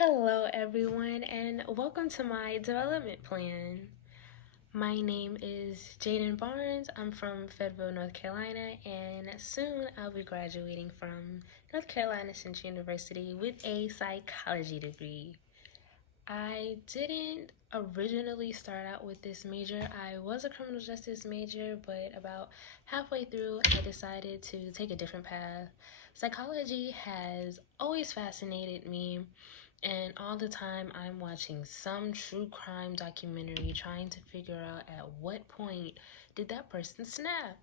Hello, everyone, and welcome to my development plan. My name is Jaden Barnes. I'm from Fayetteville, North Carolina, and soon I'll be graduating from North Carolina Central University with a psychology degree. I didn't originally start out with this major. I was a criminal justice major, but about halfway through, I decided to take a different path. Psychology has always fascinated me, and all the time I'm watching some true crime documentary trying to figure out at what point did that person snap.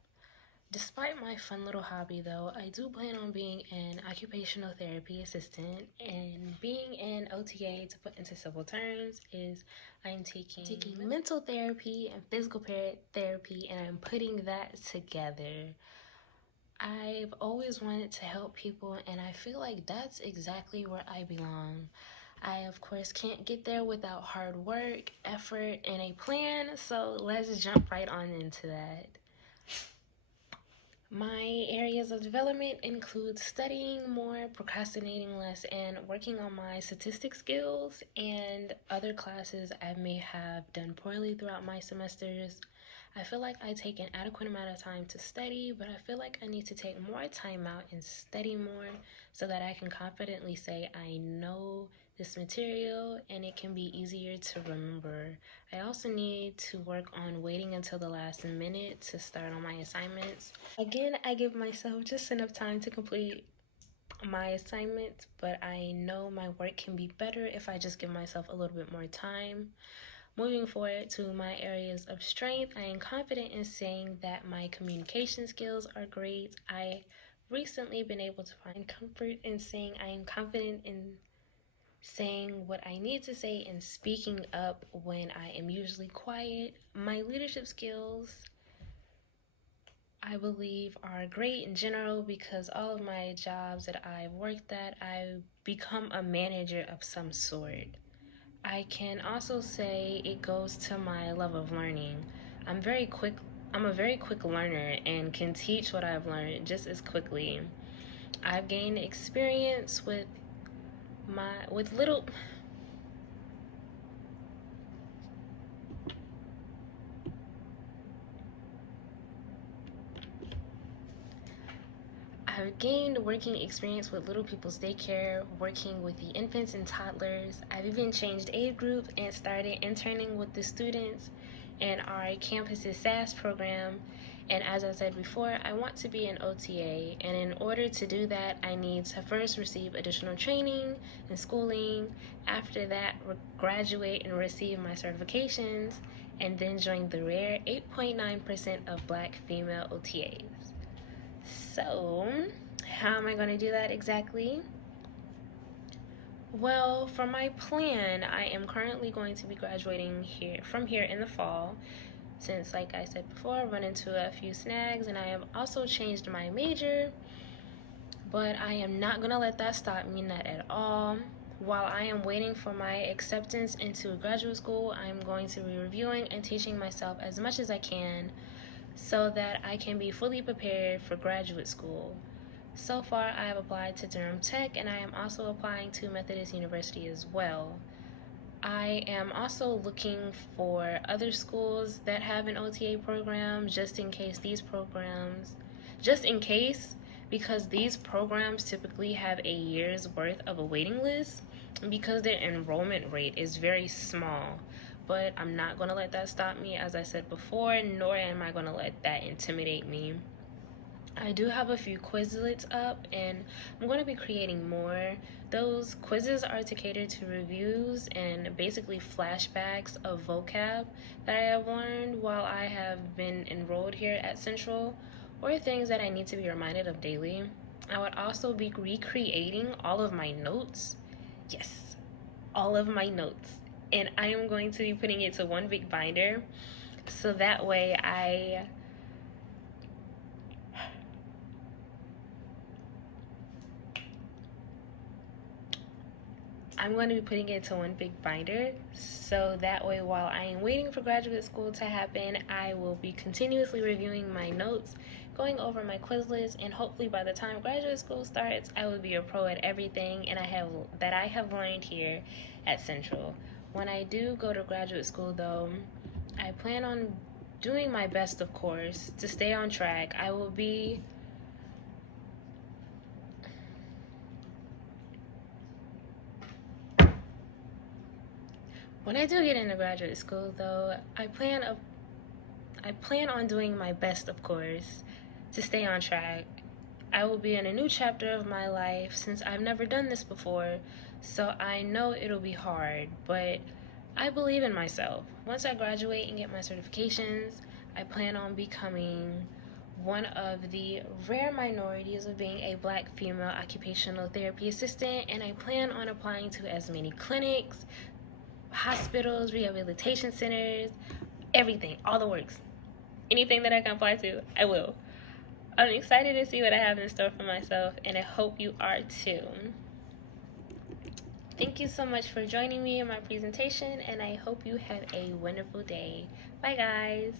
Despite my fun little hobby, though, I do plan on being an occupational therapy assistant, and being an OTA, to put into simple terms, is I'm taking mental therapy and physical therapy, and I'm putting that together. I've always wanted to help people, and I feel like that's exactly where I belong. I, of course, can't get there without hard work, effort, and a plan, so let's jump right on into that. My areas of development include studying more, procrastinating less, and working on my statistic skills and other classes I may have done poorly throughout my semesters. I feel like I take an adequate amount of time to study, but I feel like I need to take more time out and study more so that I can confidently say I know this material and it can be easier to remember. I also need to work on waiting until the last minute to start on my assignments. Again, I give myself just enough time to complete my assignments, but I know my work can be better if I just give myself a little bit more time. Moving forward to my areas of strength, I am confident in saying that my communication skills are great. I recently been able to find comfort in saying I am confident in saying what I need to say and speaking up when I am usually quiet. My leadership skills, I believe, are great in general because all of my jobs that I've worked at, I've become a manager of some sort. I can also say it goes to my love of learning. I'm very quick I'm a very quick learner and can teach what I've learned just as quickly. I've gained experience with little I've gained working experience with Little People's Daycare, working with the infants and toddlers. I've even changed age groups and started interning with the students in our campus's SAS program. And as I said before, I want to be an OTA. And in order to do that, I need to first receive additional training and schooling. After that, graduate and receive my certifications, and then join the rare 8.9% of Black female OTAs. So, how am I going to do that exactly? Well, for my plan, I am currently going to be graduating here in the fall. Since, like I said before, I run into a few snags, and I have also changed my major, but I am not going to let that stop me, not at all. While I am waiting for my acceptance into graduate school, I am going to be reviewing and teaching myself as much as I can so that I can be fully prepared for graduate school. So far, I have applied to Durham Tech, and I am also applying to Methodist University as well. I am also looking for other schools that have an OTA program just in case, because these programs typically have a year's worth of a waiting list because their enrollment rate is very small. But I'm not going to let that stop me, as I said before, nor am I going to let that intimidate me. I do have a few Quizlets up, and I'm going to be creating more. Those quizzes are to cater to reviews and basically flashbacks of vocab that I have learned while I have been enrolled here at Central, or things that I need to be reminded of daily. I would also be recreating all of my notes. Yes, all of my notes. And I am going to be putting it to one big binder so that way I'm going to be putting it to one big binder so that way while I am waiting for graduate school to happen, I will be continuously reviewing my notes going over my Quizlets, and hopefully by the time graduate school starts, I will be a pro at everything and I have learned here at Central. When I do go to graduate school though, I plan on doing my best, of course, to stay on track. When I do get into graduate school though, I plan on doing my best, of course, to stay on track. I will be in a new chapter of my life since I've never done this before, so I know it'll be hard, but I believe in myself. Once I graduate and get my certifications, I plan on becoming one of the rare minorities of being a Black female occupational therapy assistant, and I plan on applying to as many clinics, hospitals, rehabilitation centers, everything, all the works. Anything that I can apply to, I will. I'm excited to see what I have in store for myself, and I hope you are too. Thank you so much for joining me in my presentation, and I hope you have a wonderful day. Bye, guys.